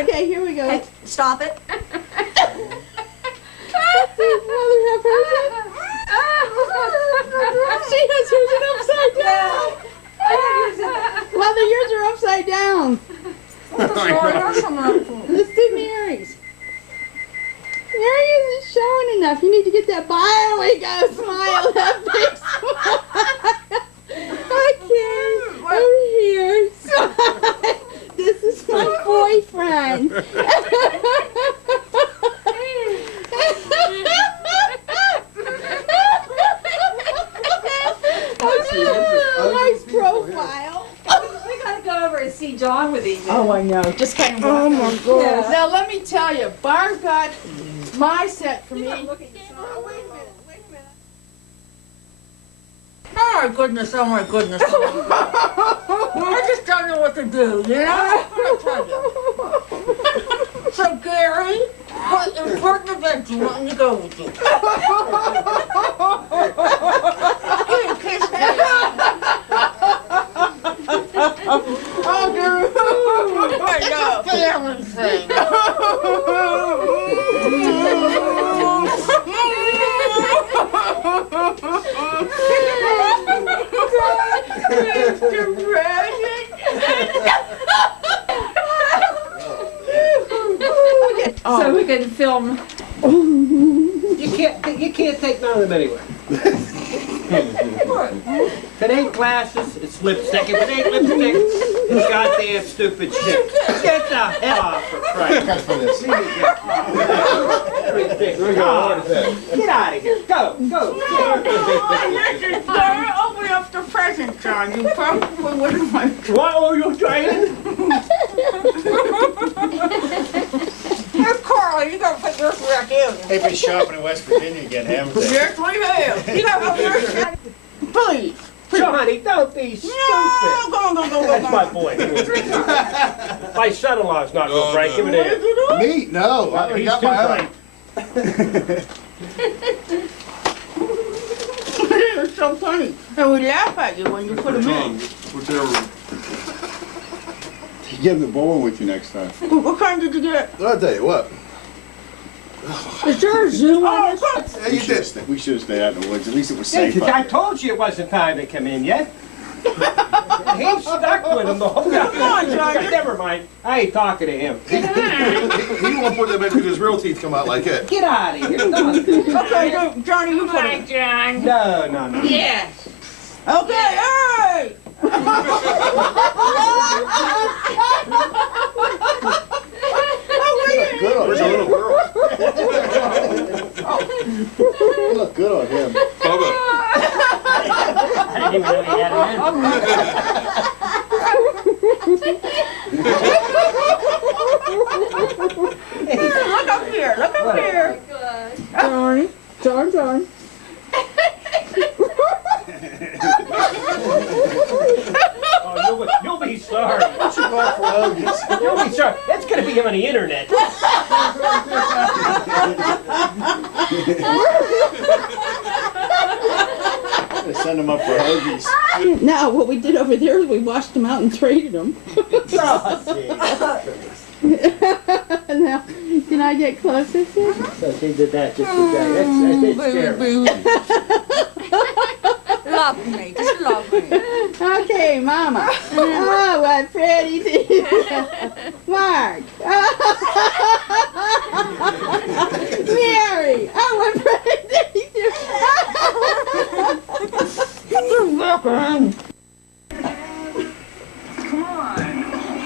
Okay, here we go. Hey, stop it. Mother have mercy. She has hers upside down. Mother, yours are upside down. Let's do Mary's. Mary isn't showing enough. You need to get that bio. We go smile. That big smile. Okay, over here. Smile. This is my boyfriend. Nice profile. We gotta go over and see John with these. Oh, I know. Just kind of. Oh my God. Now let me tell you, Barb got my set for me. Oh, wait a minute. Wait a minute. Oh my goodness, oh my goodness. I just don't know what to do, you know? What do I tell you? So, Gary, what important event do you want me to go with you? Give me a kiss, baby. Oh, Gary. I know. It's a family thing. So we can film. You can't take none of them anyway. If it ain't glasses, it's lipstick. If it ain't lipstick, it's goddamn stupid shit. Get the hell off for Christ. Cut for this. Get out of here. Go. Open up the present, John. You probably wouldn't want to. What are you trying? Here, Carl, you gotta put yours back in. They've been shopping in West Virginia again, haven't they? Yes, we have. You gotta put yours back. Please. Johnny, don't be stupid. No, go. That's my boy. My son-in-law's not gonna break him. It is. Me? No, I already He's got too my bright. It's so funny. And we laugh at you when you put them in. Get in the bowl with you next time. What kind did you get? I'll tell you what. Is there a Zoom on this? Yeah, you did. We should have stayed out in the woods. At least it was safe. I told you it wasn't time to come in yet. He's stuck with him the whole time. Come on, Johnny. Never mind. I ain't talking to him. He won't put them in because his real teeth come out like that. Get out of here. No. Okay, so, Johnny, you put it. John. No. Yes. Okay, hey! Good on Where's the little girl? You look good on him. Bubba. I didn't even know he had Look up here, look up here. John. Oh, you'll be sorry. What's your love for Hoagies? You'll be sorry. That's gonna be him on the internet. I'm gonna send him up for Hoagies. Now, what we did over there is we washed them out and traded them. Now, can I get closer to you? So she did that just to say. That's scary. Love me, just love me. Okay, Mama. Oh, what pretty teeth. Mark. Mary. Oh, what pretty teeth. Come on.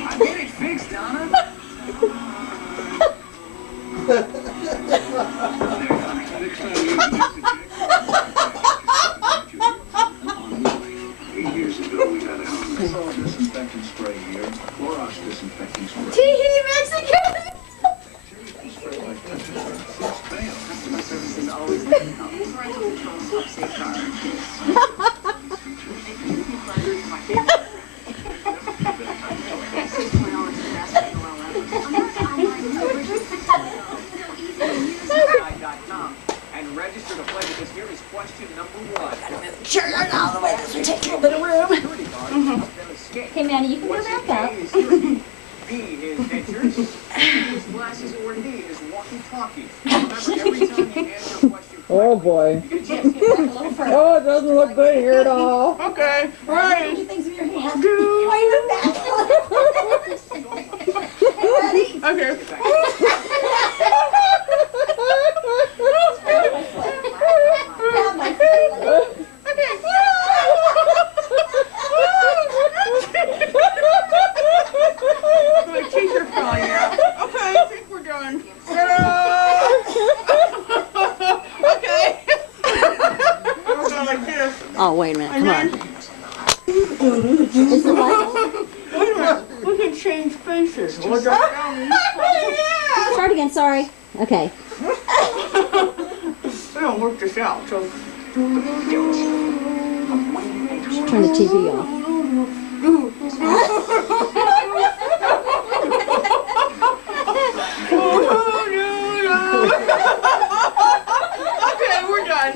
I'll get it fixed, Donna. Disinfectant spray here. Clorox disinfecting spray. Tee Mexican. Customer service is always parental controls are safeguarded. And register to play because here is question number 1. Sure, you're not all the way. This will take a little bit of room. Escape. Hey, Manny, you can go back up. A is hearing. B is dentures. C His glasses or he is walkie-talkie. Remember, every time you answer a question Oh boy. you get a chance to get back a little further. Oh, it doesn't look good here at all. Okay, ready. Two things in your hand. Two. Wait a minute. Ready? Okay. Grab my foot. My teeth are falling out. Okay, I think we're done. Okay. I'm going like this. Oh, wait a minute. Come on. Wait a minute. We can change faces. We'll drop down. Start again. Sorry. Okay. We don't work this out, so. Turn the TV off. Okay, we're done.